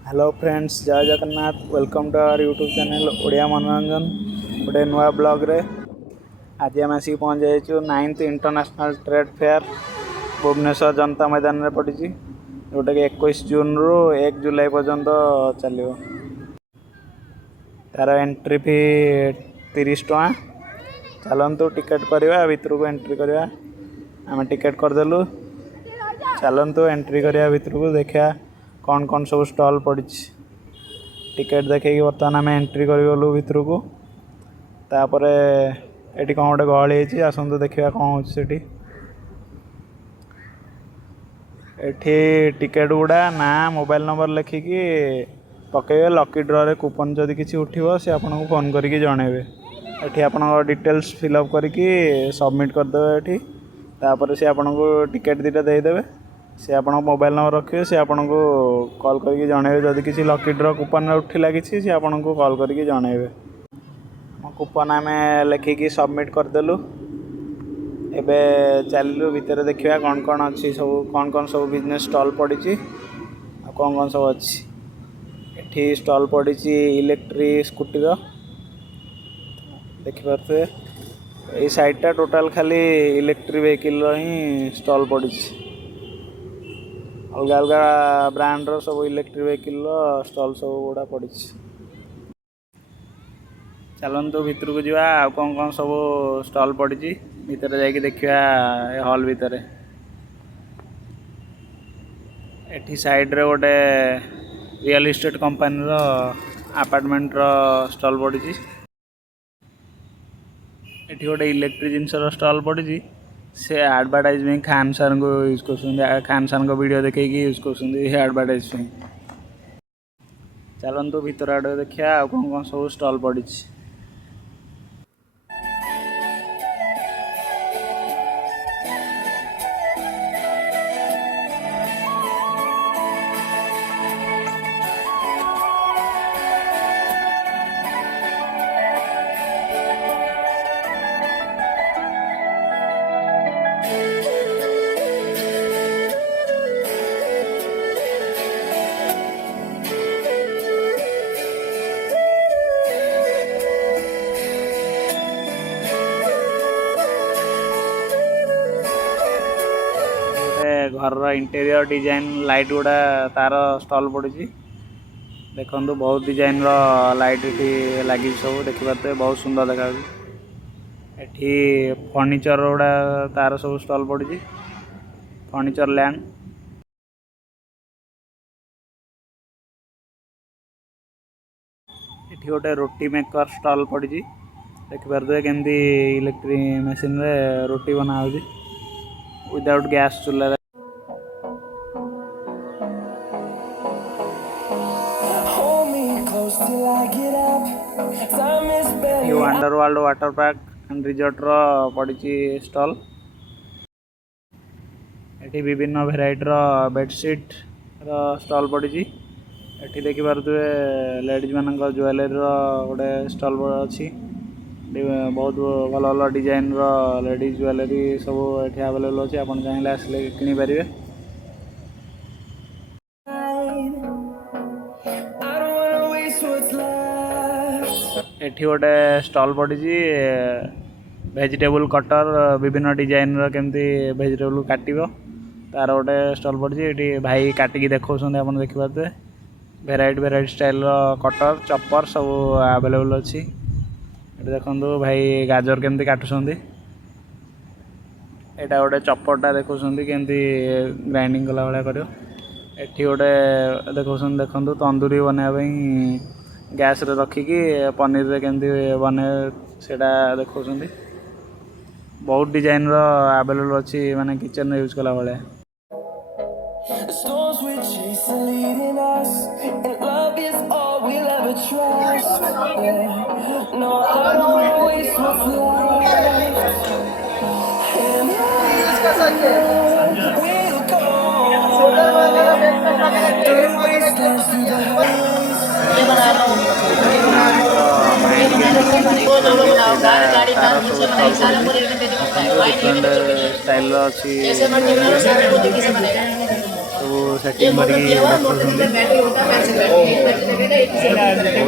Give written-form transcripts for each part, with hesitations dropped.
Hello friends, जय Jagannath. Welcome to our YouTube channel Odia Manoranjan. गोटे नुआ ब्लॉग रे आज आम आसिक पहुँच जाइए 9th international trade fair Bhubaneswar जनता मैदान में पड़ी, जोटा कि 21 जून रु 1 जुलाई पर्यंत चलो। तार एंट्री फी 30 टका। चलतु टिकेट करवा भितर को एंट्री करवा। आम टिकेट करदेलु। चलतु एंट्री करवा भितर को, देखा कौन कौन सब स्टॉल पड़ी। टिकेट देखी बर्तमान आम एंट्री करगलु भितर को। तापर ये कौन गोटे गहली है, आसतु देखा कौन हो। टिकेट गुड़ा ना मोबाइल नंबर लिखिकी पकेबे। लकी ड्र रे कूपन जदि किसी उठिबो से आपको फोन करके जनइबे। ये आप डिटेल्स फिलअप करके सबमिट करदे। तापर से आपको टिकेट दुटा देदेवे। से आप मोबाइल नंबर रखिए, से आपको कॉल करके जनइबे। जदि किसी लकी ड्र कूपन उठिला किसी, से आपको कॉल करके जनइबे। कूपन आम लिखिकी सबमिट करदेलु। एबे चलू भितर देखा कौन कौन अच्छी सब, कौन सब बिजनेस स्टॉल पड़ी, कौन सब अच्छी। एठी स्टॉल पड़ी इलेक्ट्रिक स्कूटी देखिपे। ये साइडटा टोटाल खाली इलेक्ट्रिक व्हीकल ही स्टॉल पड़ी। अलग अलग ब्रांड सब इलेक्ट्रिक व्हीकल स्टॉल सब गुड़ा पड़ी। चलतु भितर को जा, कौन सब स्टॉल पड़ी भितर जाकि देखा। हॉल भितर एठी साइड रे गोटे रियल इस्टेट कंपनी रो अपार्टमेंट रो स्टॉल पड़ी। एठी गोटे इलेक्ट्रिक जिनस स्टॉल पड़ी। से एडवर्टाइजमेंट खान सर को यूज कर, खान सर को वीडियो देखी यूज कर एडवर्टाइज। चलतु भितर आड़े देखा कौन सब स्टॉल पड़ी। घर इंटीरियर डिजाइन लाइट गुड़ा तार स्टॉल पड़ी। देखो बहुत डिजाइन रो लाइट ये लगी सब देखिए, बहुत सुंदर देखा। एठी फर्निचर गुड़ा तार सब स्टॉल पड़ी। फर्निचर लैंड एठी गोटे रोटी मेकर स्टॉल पड़ी। देखिपे केमती इलेक्ट्रिक मशीन रे रोटी बना विदाउट गैस चूल्हा। Underworld water park and resort रो पड़ी स्टॉल। एठी विभिन्न वेराइटी रो बेडशीट रो स्टॉल पड़ी। एठी देखि पारुथुवे लेडीज मानक ज्वेलरी रो गोटे स्टॉल अच्छी। बहुत भल भल डिजाइन रो लेडीज ज्वेलरी सब एठी अवेलेबल अच्छी। आपन चाहिए आसले किनि पारिबे। एठी गोटे स्टॉल पड़ी वेजिटेबल कटर विभिन्न डिजाइन रो केमती वेजिटेबल काटिबो तार गोटे स्टॉल पड़ी। ये भाई काटिकी देखा आप देखिपे। वेराइटी वेराइटी स्टाइल रो कटर चपर सब अवेलेबल अच्छी। ये देखो भाई गाजर केमती काटुंट। यहाँ गोटे चपरटा देखुं केमती ग्राइंडिंग कला भाया कर। एठी गोटे देखो तंदूरी बनाई गैस रे रखिकी पनीर रे केमती बने सेटा देखो। बहुत डिजाइन रो अवेलेबल अच्छी, माने किचन यूज कला भाया। डिफरेंट स्टाइल अच्छी सब सेटिंग करके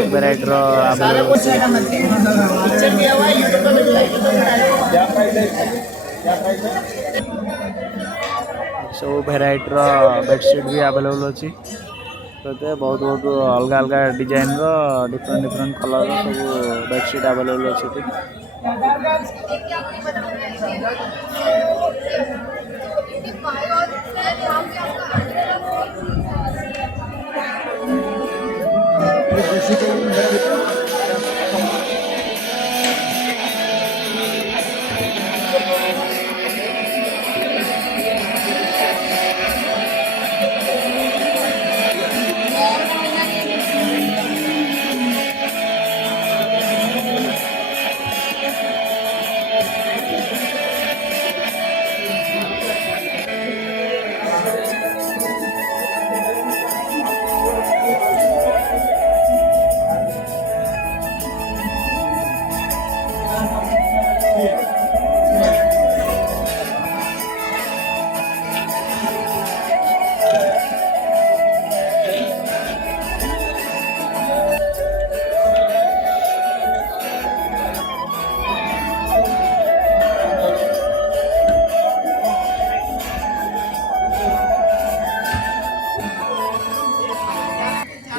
भेराइटर सब भेराइटर बेडसीट भी आवेलेबल अच्छी तो बहुत बहुत अलग अलग डिजाइन डिफरेंट डिफरेंट कलर सब बेडसीट आवेलेबल अच्छी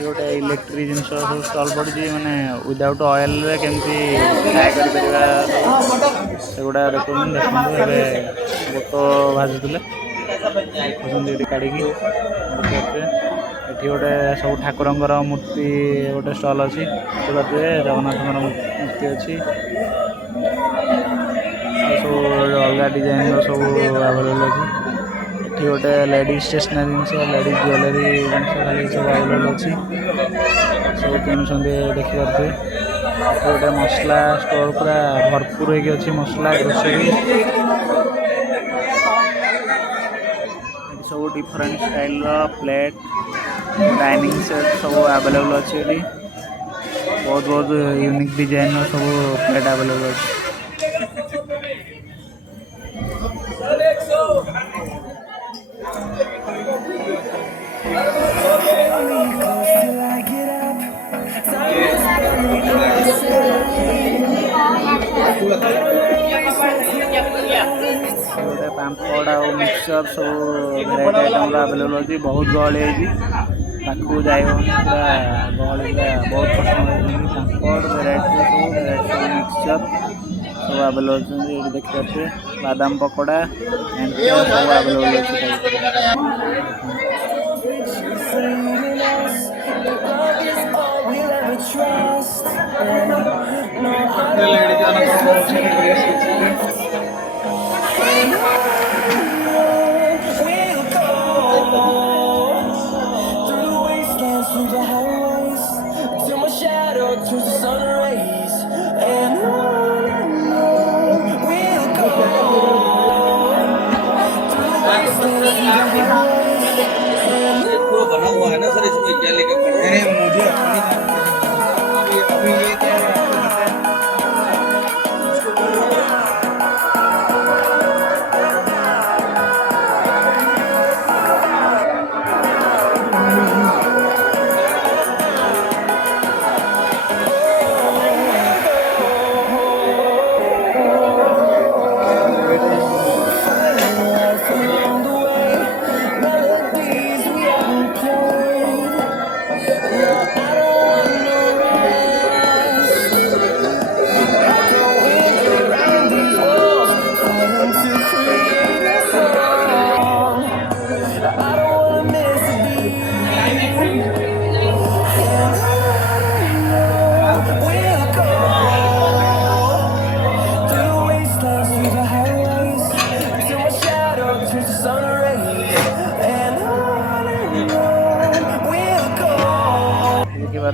गोटे इलेक्ट्रिक जिन सब स्टल पड़ी मैंने विदाउट ऑयल केमती फ्राए करगुड़ा देखते गोट भाजुले देखुं काढ़ी एटी गोटे सब ठाकुर मूर्ति गोटे स्टल अच्छी जगन्नाथ मूर्ति अच्छी सब अलग डिजाइन सब अवेलेबल अच्छी ये गोटे लेडीज स्टेशनरी जिन लेडीज ज्वेलरी जिन खाली सब अवेलेबल अच्छी सब किणुंट देखिपे गोटे मसला स्टोर पूरा भरपूर होगी मसला ग्रोसरी सब different style plate dining set सब अवेलेबल अच्छी बहुत बहुत यूनिक डिजाइन सब प्लेट अवेलेबल अच्छी गोटे पापड़ आ मिक्सचर सब भेराइटी आइटम अवेलेबल अच्छी बहुत गहली पाखु जाए पूरा गहली बहुत कस्टमर पापड़ भेराइटी सब मिक्सचर सब अवेलेबल अच्छे देखिए बादाम पकोड़ा सब अवेलेबल बना हुआ है ना सर इसमें क्या लेकर मुझे अभी ये क्या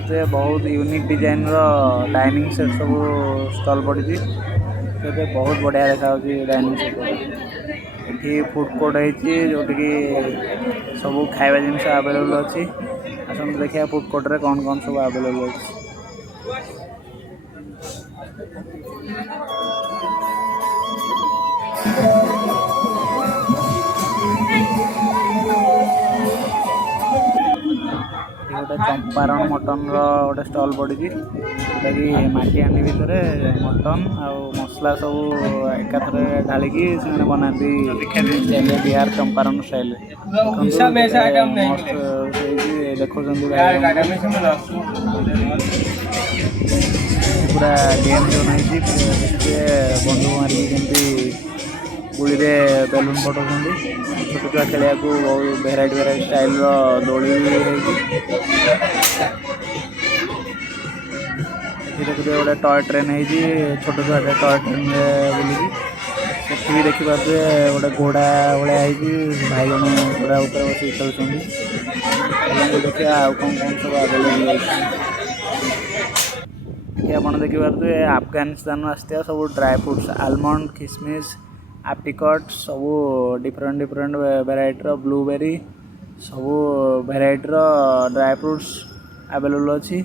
देखिए बहुत यूनिक डिजाइन डाइनिंग सेट सब स्टॉल पड़ी तो बहुत बढ़िया देखा डाइनिंग सेट ये फूड कोर्ट है जोटि सब खाଇବା जिन अवेलेबल अच्छी आसत देखिए फूड कोर्ट रे कौन कौन सब अवेलेबल अच्छी गोटे चंपारण मटन रोटे स्टल पड़ी जोटा कि माटी हांडी भितर मटन आउ मसला सब एकाथर ढाली से बनाती बिहार चंपारण स्टाइल देखो पूरा गेम जो नहीं देखिए बंधु मारिकी केमती गुड़ी बेलून पटाउं छोट छुआ खेलिया बहुत भेराइट भेराइट स्टाइल दोली देखिए गोटे टॉय ट्रेन है छोट छुआ टॉय ट्रेन बुलिकी से देखिए गोटे घोड़ा भाया भाई जन घोड़ा उपर बस खेलुँच देखिए आउ कौन कौन सब आवेलेबल देखिए आप देखिए अफगानिस्तान आसता सब ड्राई फ्रुट्स आलमंड किसमिश एप्रिकॉट सब डिफरेंट डिफरेंट वेराइटर ब्लूबेरी सब वेराइटर ड्राई फ्रुट्स अवेलेबल अच्छी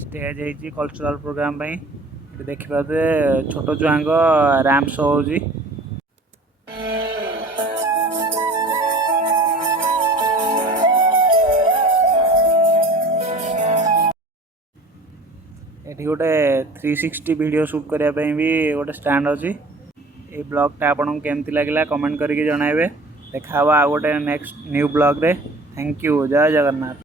स्टेज है कल्चरल प्रोग्राम देखिए छोट छुआंग रैम्प शो हो गोटे 360 वीडियो शूट करने भी गोटे स्टैंड अच्छी ये ब्लॉगटा आपको केमती लगे कमेंट करके जनइबे देखा आउ गोटे नेक्स्ट न्यू ब्लॉग रे थैंक यू जय जगन्नाथ।